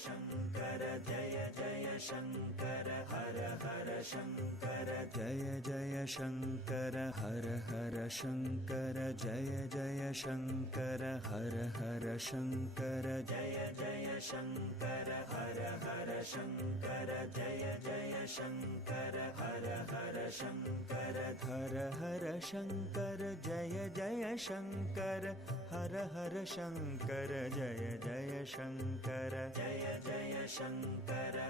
शङ्कर जय जय शङ्कर हर हर शङ्कर जय जय शङ्कर हर हर शङ्कर जय जय शङ्कर हर हर शङ्कर जय जय शङ्कर हर हर शङ्कर जय जय शङ्कर हर हर शङ्कर हर हर शङ्कर जय जय शङ्कर हर हर शङ्कर जय जय शङ्कर जय जय Shankar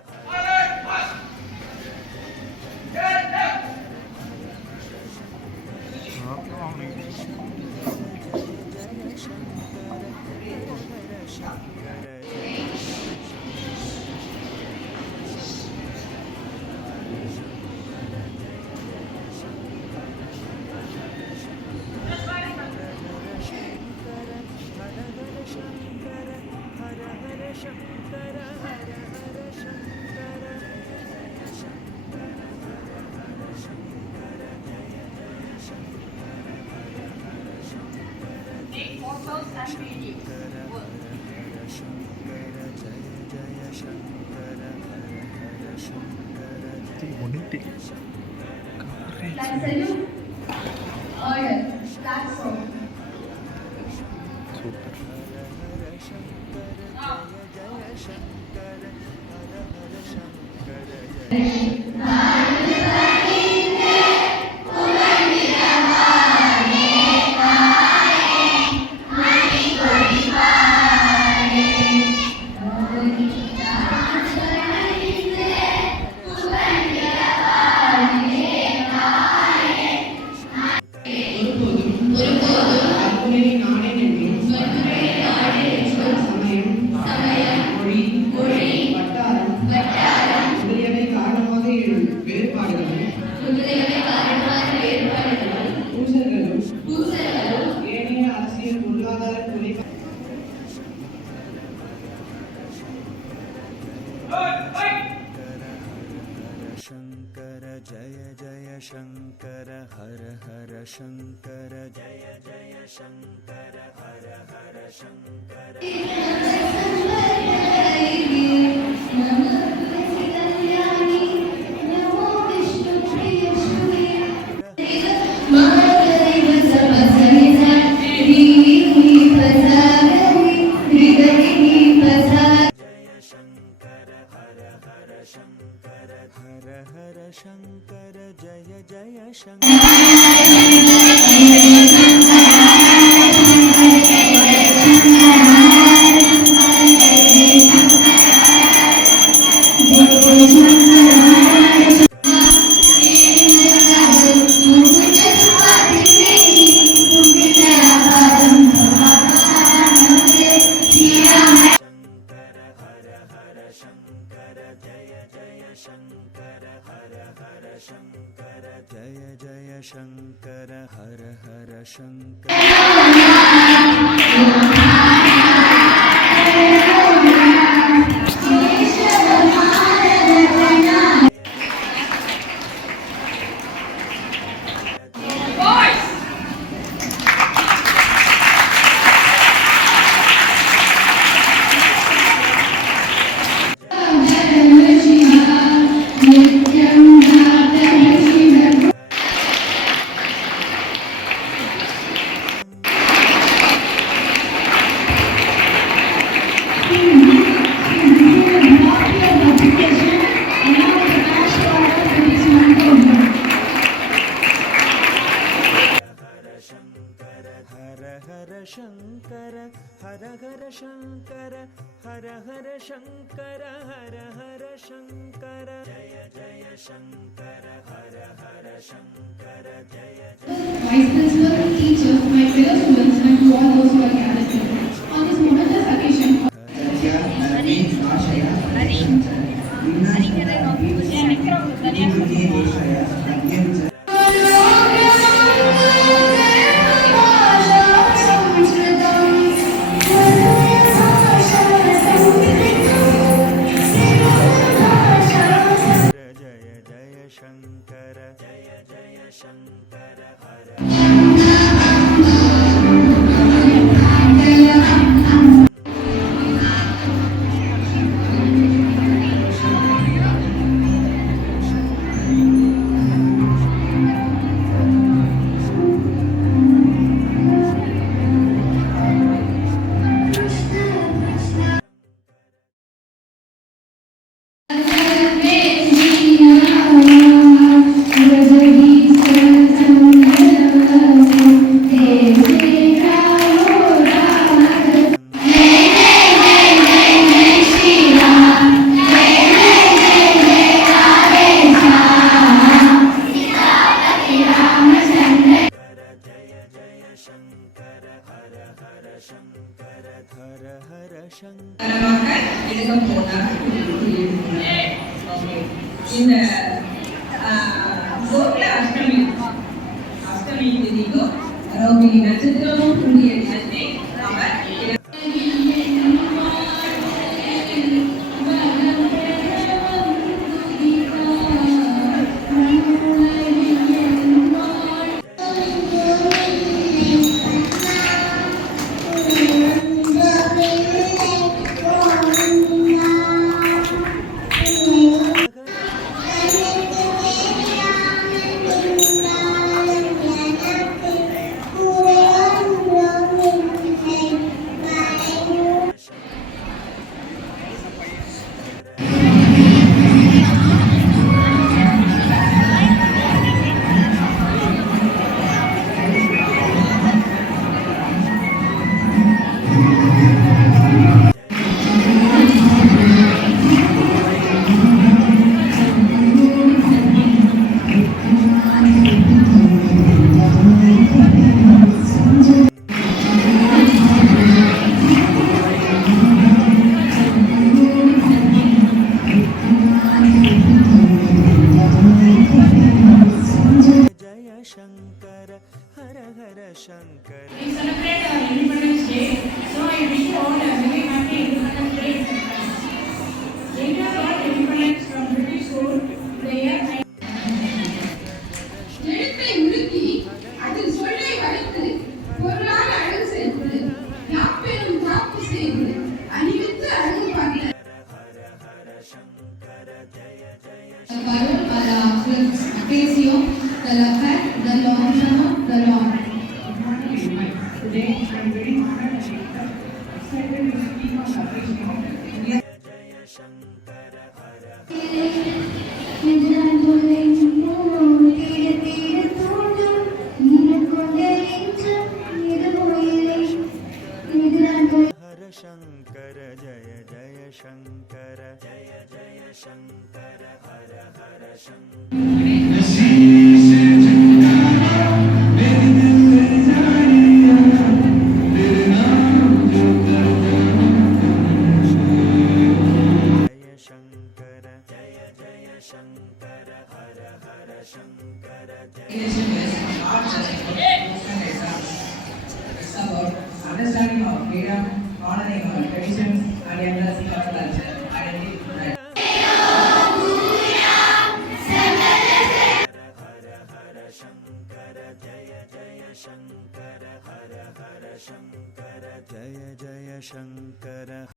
Salute. Order. Platform. Shankar जय जय शङ्कर हर हर शङ्कर जय जय शङ्कर हर हर शङ्कर हर हर शङ्कर जय जय जय जय शङ्कर हर हर शङ्कर शङ्कर हर हर शङ्कर हर हर शङ्कर हर हर शङ्कर जय जय शङ्कर हर हर शङ्कर जय Vice Principal, teachers, my fellow students, and to all those who are gathered here. On this momentous occasion, Shankar जय जय शङ्कर हर हर हर शङ्कर எடுக்க போனார். இந்த கோகுல அஷ்டமி திதிக்கும் ரோகிணி நட்சத்திரமும் கூடிய தினத்தை அவர் शङ्कर हर हर Shankar We celebrate our Independence Day, so I wish you all a very happy Independence Day. India got independence from British rule the year எழுத்தை உருக்கி அதில் சொல்லை வளைத்து பொருளால் அழகு சேர்த்து யாப்பெரும் காப்பு செய்து அணிவித்து அழகு பார்த்த Appecio, the Lafayette, the Longchamp, the Long. Today I am very honored and excited to speak on the occasion of India. हर शङ्कर जय जय शङ्कर जय जय शङ्कर हर हर शङ्कर जय शङ्कर जय जय शङ्कर हर हर शङ्कर जय Not just about exams. It's about understanding our freedom, honoring our traditions, and embracing our culture.